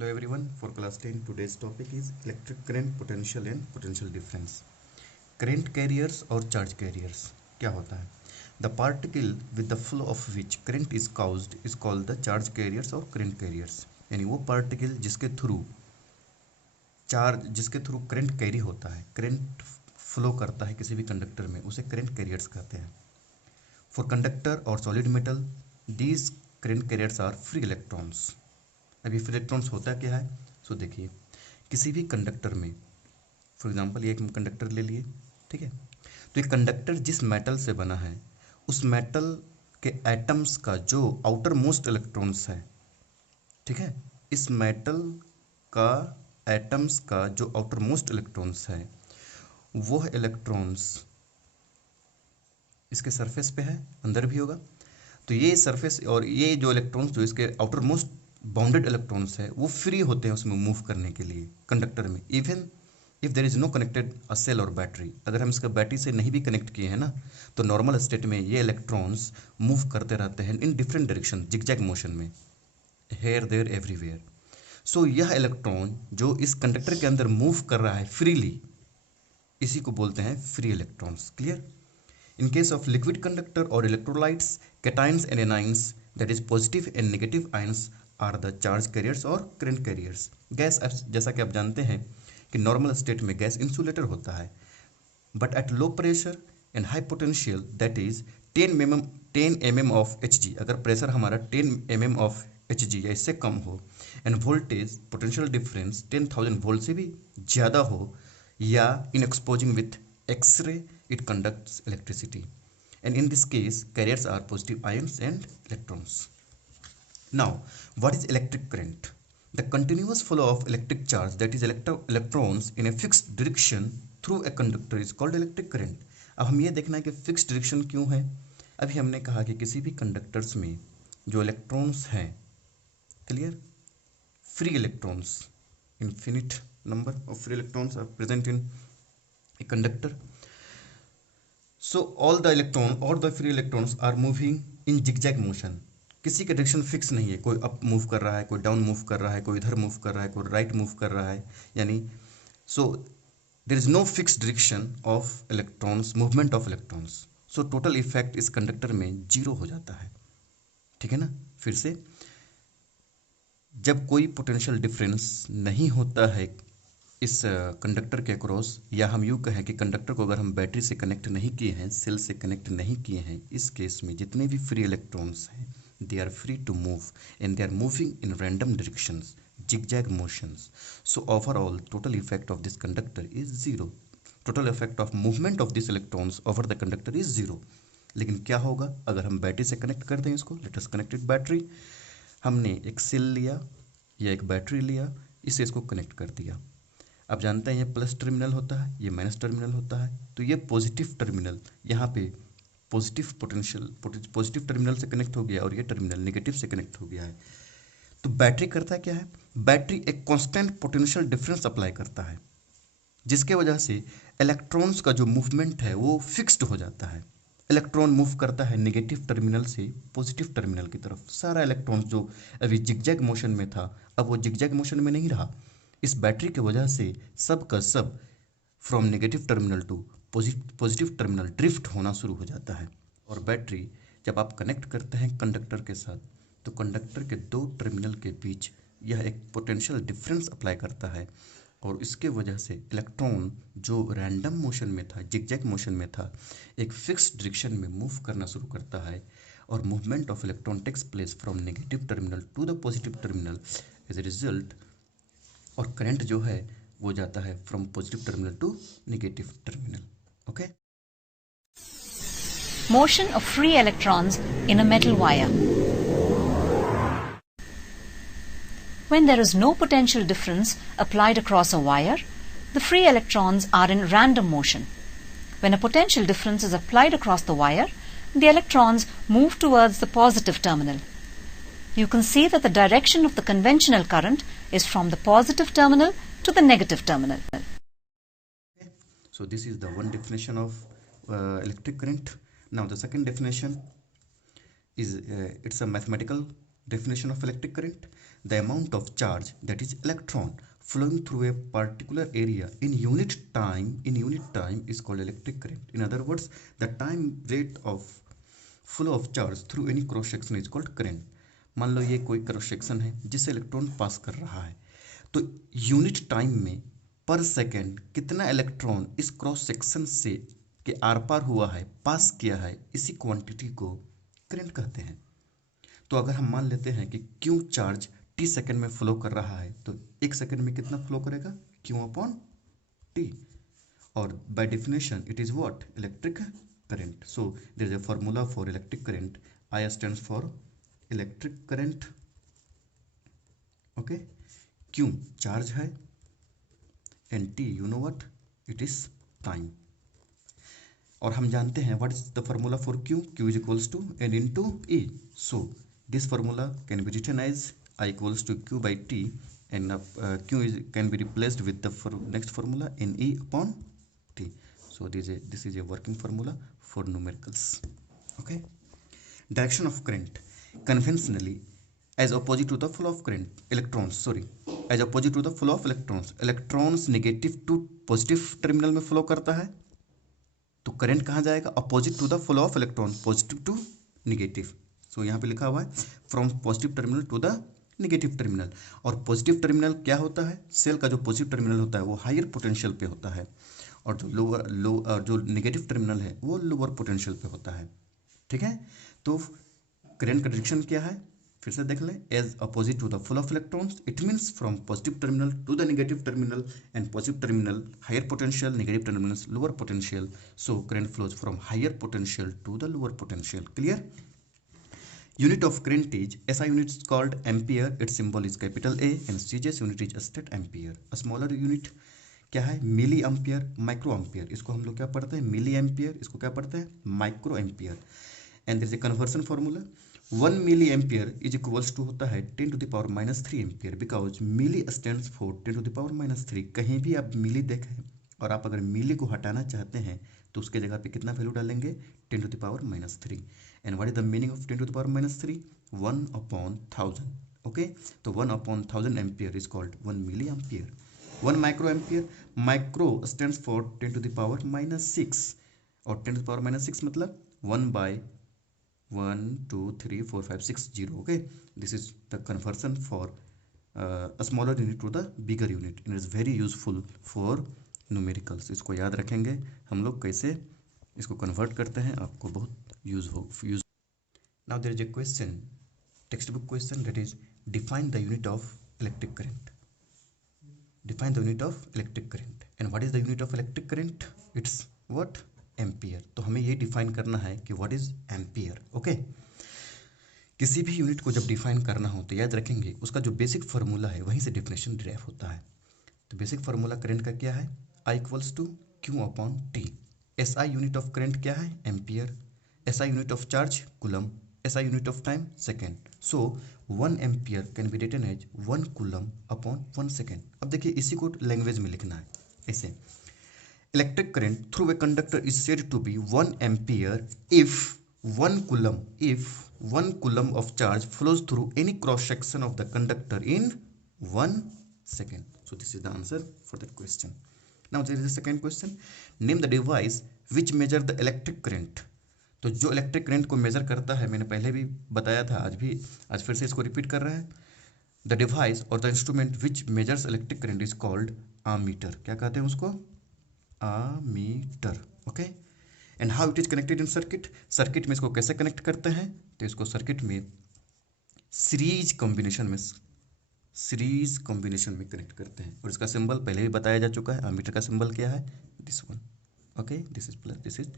Hello everyone, for class 10 today's topic is electric current potential and potential difference. Current carriers और charge carriers क्या होता है? The particle with the flow of which current is caused is called the charge carriers और current carriers. यानी वो particle जिसके through current carry होता है, करंट फ्लो करता है किसी भी कंडक्टर में, उसे करंट कैरियर्स कहते हैं. फॉर कंडक्टर और solid metal these current carriers are free electrons. अब ये फ्री इलेक्ट्रॉन्स होता क्या है? सो देखिए, किसी भी कंडक्टर में, फॉर एग्जांपल ये एक कंडक्टर ले लिए, ठीक है. तो ये कंडक्टर जिस मेटल से बना है, उस मेटल के एटम्स का जो आउटर मोस्ट इलेक्ट्रॉन्स है, ठीक है, इस मेटल का एटम्स का जो आउटर मोस्ट इलेक्ट्रॉन्स है, वह इलेक्ट्रॉन्स इसके सरफेस पे है, अंदर भी होगा. तो ये सरफेस और ये जो इलेक्ट्रॉन्स जो इसके आउटर मोस्ट बाउंडेड इलेक्ट्रॉन्स है, वो फ्री होते हैं उसमें मूव करने के लिए कंडक्टर में. Even if there is no connected a cell और बैटरी, अगर हम इसका बैटरी से नहीं भी कनेक्ट किए हैं ना, तो नॉर्मल स्टेट में ये इलेक्ट्रॉन्स मूव करते रहते हैं in different direction, zigzag motion में, हेयर देयर एवरीवेयर. सो यह इलेक्ट्रॉन जो इस कंडक्टर के अंदर मूव कर रहा है फ्रीली, इसी को बोलते हैं free electrons. Clear? In case of liquid conductor or electrolytes, cations and anions, that is positive and negative ions, are the charge carriers or current carriers. Gas, जैसा कि आप जानते हैं कि नॉर्मल स्टेट में गैस इंसुलेटर होता है, but at low pressure and high potential, that is 10 mm of Hg, अगर प्रेशर हमारा 10 mm ऑफ Hg या इससे कम हो, and voltage potential difference 10,000 volt से भी ज़्यादा हो, या in exposing with X-ray, it conducts electricity, and in this case carriers are positive ions and electrons. Now, what is electric current? The continuous flow of electric charge, that is electrons in a fixed direction through a conductor, is called electric current. अब हम ये देखना है कि fixed direction क्यों है. अभी हमने कहा कि किसी भी कंडक्टर्स में जो इलेक्ट्रॉन्स हैं, clear, free electrons, infinite number of free electrons are present in a conductor. So all the electron or the free electrons are moving in zigzag motion. किसी का डायरेक्शन फिक्स नहीं है, कोई अप मूव कर रहा है, कोई डाउन मूव कर रहा है, कोई इधर मूव कर रहा है, कोई राइट मूव कर रहा है, यानी so there is no fix direction of electrons, movement of electrons. So total effect इस कंडक्टर में जीरो हो जाता है. ठीक है ना? फिर से, जब कोई पोटेंशियल डिफरेंस नहीं होता है इस कंडक्टर के अक्रॉस, या हम यूँ कहें कि कंडक्टर को अगर हम बैटरी से कनेक्ट नहीं किए हैं, सेल से कनेक्ट नहीं किए हैं, इस केस में जितने भी फ्री इलेक्ट्रॉन्स हैं, they are free to move and they are moving in random directions, zigzag motions. So overall total effect of this conductor is zero. Total effect of movement of this electrons over the conductor is zero. लेकिन क्या होगा अगर हम battery से connect कर दें इसको? Let us connected battery. हमने एक सेल लिया या एक बैटरी लिया, इससे इसको कनेक्ट कर दिया. आप जानते हैं ये प्लस टर्मिनल होता है, ये माइनस टर्मिनल होता है. तो ये पॉजिटिव टर्मिनल, यहाँ पे पॉजिटिव पोटेंशियल पॉजिटिव टर्मिनल से कनेक्ट हो गया, और ये टर्मिनल नेगेटिव से कनेक्ट हो गया है. तो बैटरी करता क्या है? बैटरी एक कांस्टेंट पोटेंशियल डिफरेंस अप्लाई करता है, जिसके वजह से इलेक्ट्रॉन्स का जो मूवमेंट है वो फिक्स्ड हो जाता है. इलेक्ट्रॉन मूव करता है नेगेटिव टर्मिनल से पॉजिटिव टर्मिनल की तरफ. सारा इलेक्ट्रॉन जो अभी जिगजैग मोशन में था, अब वो जिगजैग मोशन में नहीं रहा. इस बैटरी की वजह से सब का सब from negative terminal to positive terminal drift होना शुरू हो जाता है. और बैटरी जब आप कनेक्ट करते हैं कंडक्टर के साथ, तो कंडक्टर के दो टर्मिनल के बीच यह एक पोटेंशियल डिफरेंस अप्लाई करता है, और इसके वजह से इलेक्ट्रॉन जो रैंडम मोशन में था, जिगजैग मोशन में था, एक फिक्स डायरेक्शन में मूव करना शुरू करता है, और movement of electron takes place from negative terminal to the positive terminal. As a result, और करंट जो है वो जाता है from positive terminal to negative terminal. Okay. Motion of free electrons in a metal wire. When there is no potential difference applied across a wire, the free electrons are in random motion. When a potential difference is applied across the wire, the electrons move towards the positive terminal. You can see that the direction of the conventional current is from the positive terminal to the negative terminal. So this is the one definition of electric current. Now the second definition is it's a mathematical definition of electric current. the amount of charge, that is electron, flowing through a particular area in unit time is called electric current. In other words, the time rate of flow of charge through any cross section is called current. मान लो ये कोई cross section है जिससे electron पास कर रहा है, तो unit time में पर सेकेंड कितना इलेक्ट्रॉन इस क्रॉस सेक्शन से के आर पार हुआ है, पास किया है, इसी क्वांटिटी को करंट कहते हैं। तो अगर हम मान लेते हैं कि क्यू चार्ज टी सेकेंड में फ्लो कर रहा है, तो एक सेकेंड में कितना फ्लो करेगा, क्यू अपॉन टी, और by definition it is what, electric current. So there is a formula for electric current, I stands for electric current, okay. Q charge है and T you know what, it is time. और हम जानते हैं what is the formula for Q, Q is equals to N into E. So this formula can be written as I equals to Q by T, and Q can be replaced with the next formula in E upon T. So this is a working formula for numericals. Okay. Direction of current, conventionally as opposite to the flow of current, as opposite to the flow of electrons negative to positive terminal में flow करता है, तो current कहाँ जाएगा, opposite to the flow of electron, positive to negative. So यहाँ पे लिखा हुआ है from positive terminal to the negative terminal. और पॉजिटिव टर्मिनल क्या होता है, सेल का जो पॉजिटिव टर्मिनल होता है वो हायर पोटेंशियल पे होता है, और जो नेगेटिव टर्मिनल है वो लोअर पोटेंशियल पे होता है। ठीक है, तो करंट का डायरेक्शन क्या है, फिर से देख लें, as opposite to the flow of electrons, it means from positive terminal to the negative terminal, and positive terminal higher potential, negative terminal lower potential. So current flows from higher potential to the lower potential. Clear? Unit of current is SI unit is called ampere. Its symbol is capital A, and CGS unit is state ampere. A smaller unit क्या है, milli ampere, micro ampere. इसको हम लोग क्या पढ़ते हैं, milli ampere, इसको क्या पढ़ते हैं, micro ampere. And there is a conversion formula, 1 milli ampere is equals to होता है 10 to the power -3 ampere, because milli stands for 10 to the power -3। कहीं भी आप मिली देखें और आप अगर मिली को हटाना चाहते हैं तो उसके जगह पे कितना वैल्यू डालेंगे, 10 to the power -3। And what is the meaning of 10 to the power -3, 1 upon 1000। Okay, तो 1 upon 1000 ampere is called 1 milli ampere. 1 micro ampere, micro stands for 10 to the power -6, और 10 to the power -6 मतलब 1/1 2 3 4 5 6 0। Okay, this is the conversion for smaller unit to the bigger unit, it is very useful for numericals. इसको याद रखेंगे हम लोग कैसे इसको convert करते हैं, आपको बहुत use. Now there is a question, text book question, that is define the unit of electric current. Define the unit of electric current, and what is the unit of electric current? It's what? Ampere। तो हमें ये define करना है कि what is ampere। Okay, किसी भी unit को जब डिफाइन करना हो तो याद रखेंगे उसका जो बेसिक फार्मूला है वहीं से डेफिनेशन डिराइव होता है। तो बेसिक फार्मूला करंट का क्या है, I equals to Q upon T। SI unit of current क्या है, ampere. SI unit of charge, coulomb. SI unit of time, second. So 1 ampere can be written as 1 coulomb upon 1 second. अब देखिए इसी को language में लिखना है ऐसे, electric current through a conductor is said to be 1 ampere if 1 coulomb of charge flows through any cross section of the conductor in 1 second. So this is the answer for that question. Now there is a second question, name the device which measure the electric current. तो जो electric current को major करता है, मैंने पहले भी बताया था, आज फिर से इसको रिपीट कर रहे हैं। द डिवाइस और the instrument which measures electric current is called ammeter. क्या कहते हैं उसको, ammeter. Okay, and how it is connected in circuit. Circuit में इसको कैसे कनेक्ट करते हैं, तो इसको सर्किट में सीरीज कॉम्बिनेशन में कनेक्ट करते हैं, और इसका सिंबल पहले भी बताया जा चुका है। आमीटर का सिंबल क्या है, this one. Okay, this is plus, this is